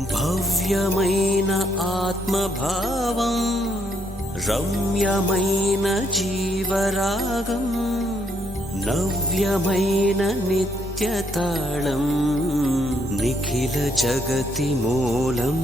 భవ్యమైన ఆత్మభావం, రమ్యమైన జీవరాగం, నవ్యమైన నిత్యతాళం, నిఖిల జగతి మూలం.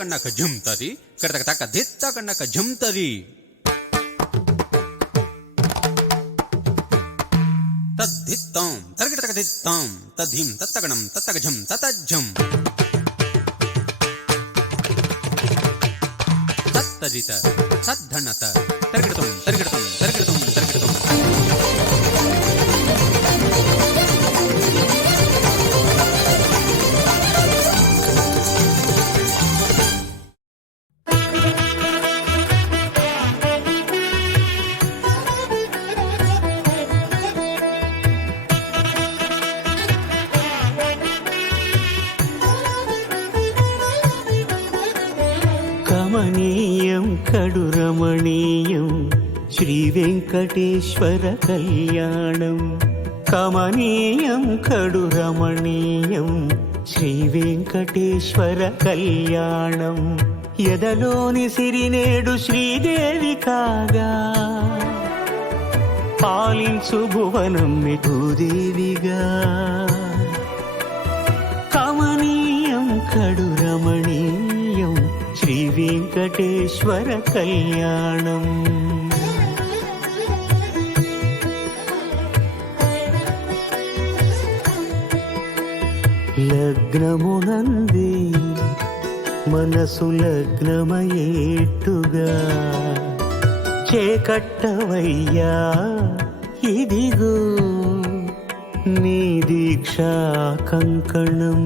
కన్నక ఝుంతరి కడతక తక దిత్త కన్నక ఝుంతరి తద్దిత్తాం తరగటక దిత్తాం తద్ధిం తత్తగణం తత్తగ ఝం తతజ్జం తత్తరిత సద్ధనత తరగటం తరగటం తరగటం తరగటం. కమనీయం కడు రమణీయం శ్రీ వెంకటేశ్వర కళ్యాణం. కమనీయం కడు రమణీయం శ్రీ వెంకటేశ్వర కళ్యాణం. ఎదలోని సిరినేడు శ్రీదేవి కాగా పాలించు భువనం భూదేవిగా. కమనీయం కడు రమణీయం శ్రీ వెంకటేశ్వర కళ్యాణం. లగ్నమునందే మనసు లగ్నమయేట్టుగా చేకట్టవయ్యా ఇదిగో నీ దీక్షా కంకణం.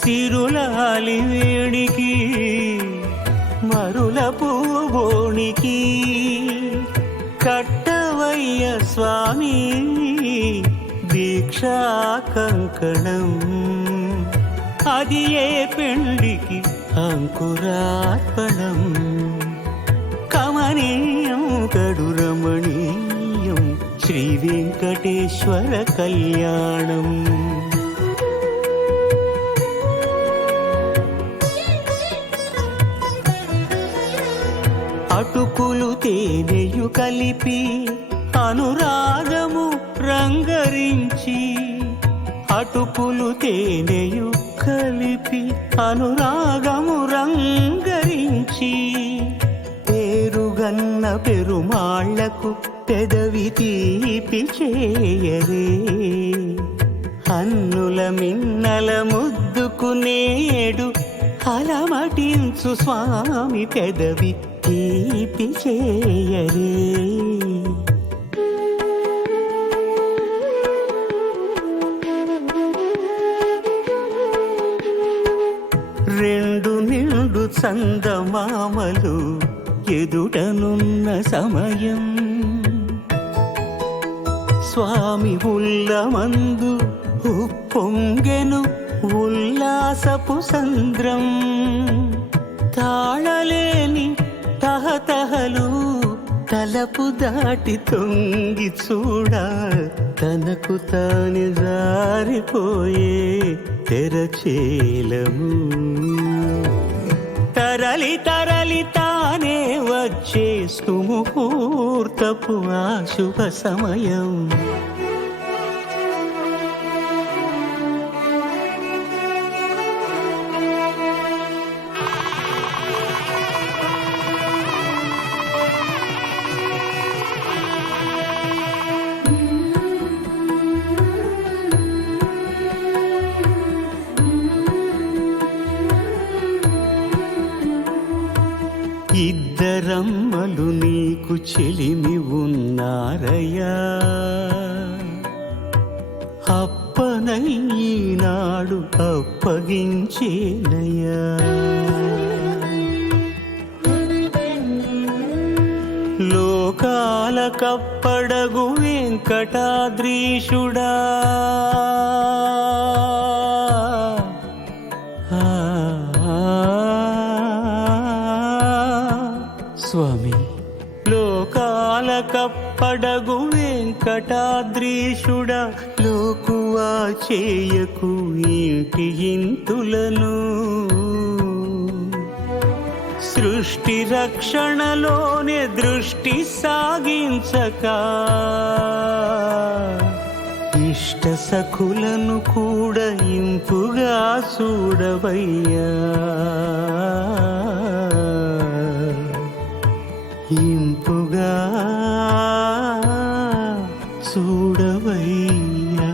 సిరులాలి వేణికి మరుల పూబోనికి కట్టవయ్య స్వామి దీక్షా కంకణం. అది ఏ పెళ్లికి అంకురార్పణం. కమనీయం కడు రమణీయం శ్రీ వెంకటేశ్వర కళ్యాణం. అటుకులు తేనెయు కలిపి అనురాగము రంగరించి కాటుపులు తేనెయు కలిపి అనురాగము రంగరించి పేరుగన్న పెరుమాళ్లకు పెదవి తీపి చేయరే అన్నుల మిన్నల ముద్దుకు నేడు అలమటించు స్వామి పెదవి తీపి చేయరే రెండు నిండు చందమామలు ఎదుటనున్న సమయం స్వామి ఉల్లమందు ఉప్పొంగెను ఉల్లాసపు సంద్రం తాళలేని తహతహలు తలపు దాటి తొంగి చూడ తనకు తాను జారిపోయే తెరచేలము తరలి తరలి తానే వచ్చే సుముహూర్తపు ఆ శుభ సమయం ఇద్దరమ్మలు నీకు చెలిమి ఉన్నారయ్యా అప్పనయ్యనాడు అప్పగించేనయ్యా లోకాల కప్పడగు వెంకటాద్రీషుడా స్వామి లోకాల కప్పడగు వెంకటాద్రీషుడా లోకువా చేయకు ఇంటి ఇంతులను సృష్టి రక్షణలోనే దృష్టి సాగించక ఇష్ట సఖులను కూడా ఇంపుగా చూడవయ్యా ఇంపుగా చూడవయ్యా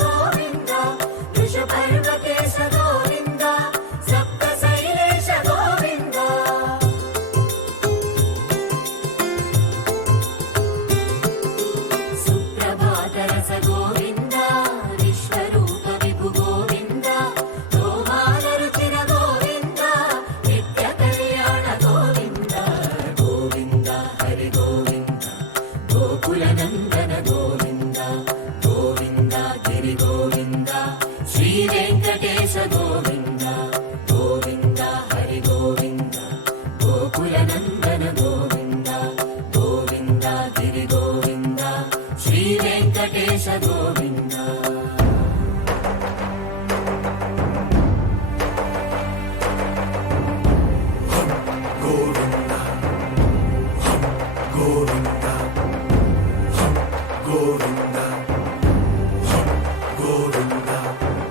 గోవింద వృషపర్వకేశ గోవింద సప్త శైలేశ గోవింద సుప్రభాతరస గోవింద విశ్వరూప విభు గోవింద గోపాల రుచిర గోవింద నిత్య కళ్యాణ గోవింద గోవింద హరి గోవింద గోకుల నందన గోవింద గోవింద గిరి గోవింద శ్రీ వెంకటేశ గోవింద గోవింద హరి గోవింద గోకుల నందన గోవింద గోవింద గిరి గోవింద శ్రీ వెంకటేశ గోవింద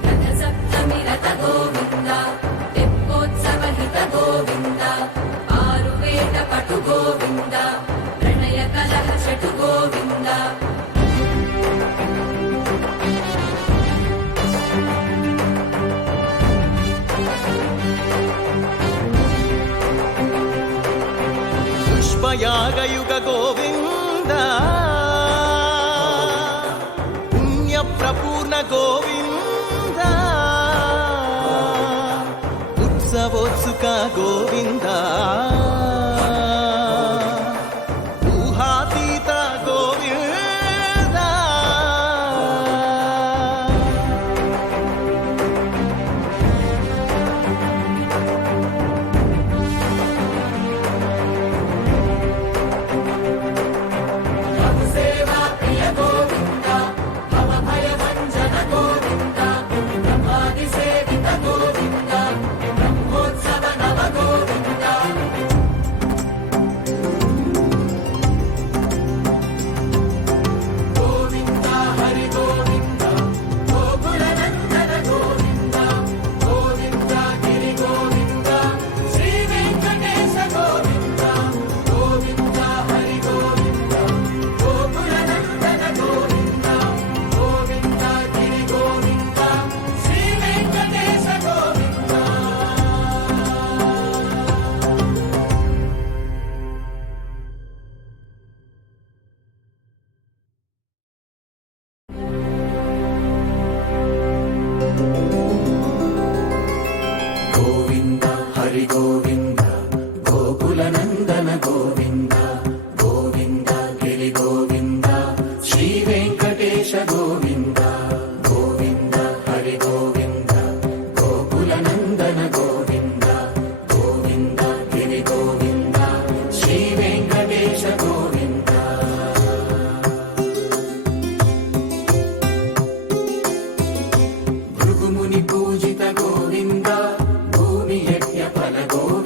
రథసప్తమి రథ గోవింద తెప్పోత్సవ హిత గోవింద ఆరువేద పటు గోవింద ప్రణయ కలహ షటు గోవింద పుష్పయాగయుగ గోవింద పుణ్య ప్రపూర్ణ గోవింద ఉత్సవోత్సుక గోవింద ఊహాతీత గోవింద సేవా ప్రియ గోవింద భవ భయ భంజన గోవింద బ్రహ్మాది సేవిత గోవింద బ్రహ్మోత్సవ నవ గోవింద గోవింద హరి గోవింద గోకుల నందన గోవింద గోవింద గిరి గోవింద శ్రీ వెంకటేశ గోవింద గోవింద హరి గోవింద గోకుల నందన గోవింద గోవింద గిరి గోవింద శ్రీ వెంకటేశ గోవింద గోవింద హరి గోవింద గోకుల నందన గోవింద గోవింద గిరి గోవింద శ్రీ వెంకటేశ గోవింద గోవింద హరి గోవింద గోకుల నందన గోవింద గోవింద గిరి గోవింద శ్రీ వెంకటేశ గోవింద భృగుముని పూజిత గోవింద భూమి యజ్ఞ ఫల గోవింద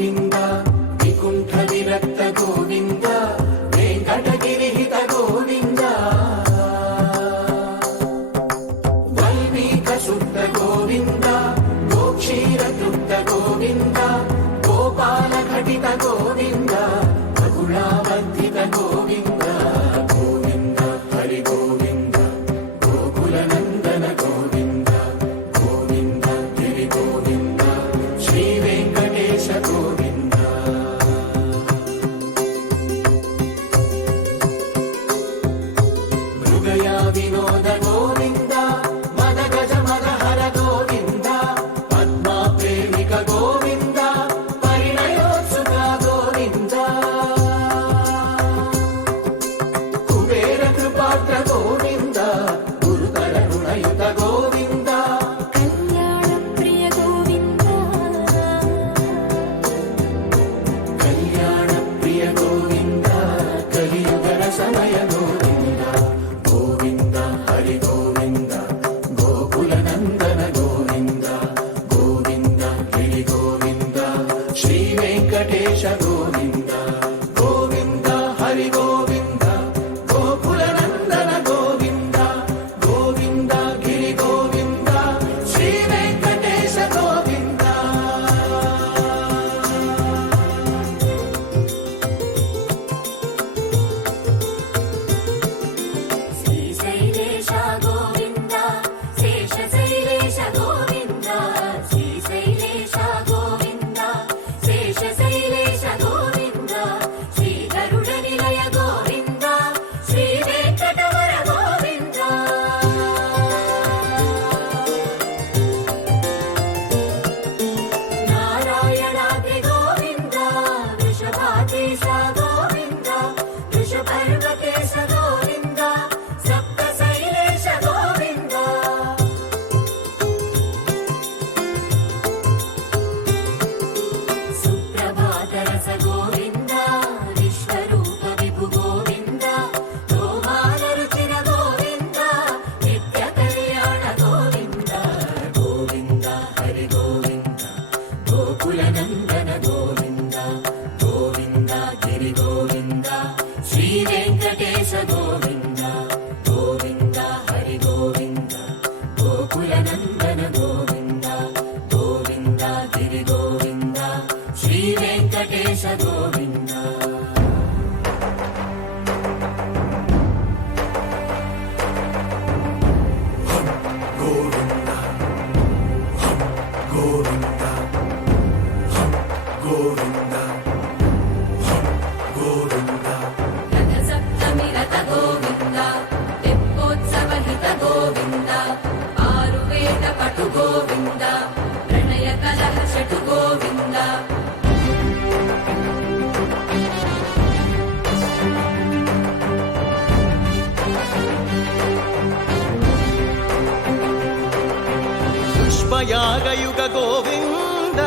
శుభయాగయుగ గోవింద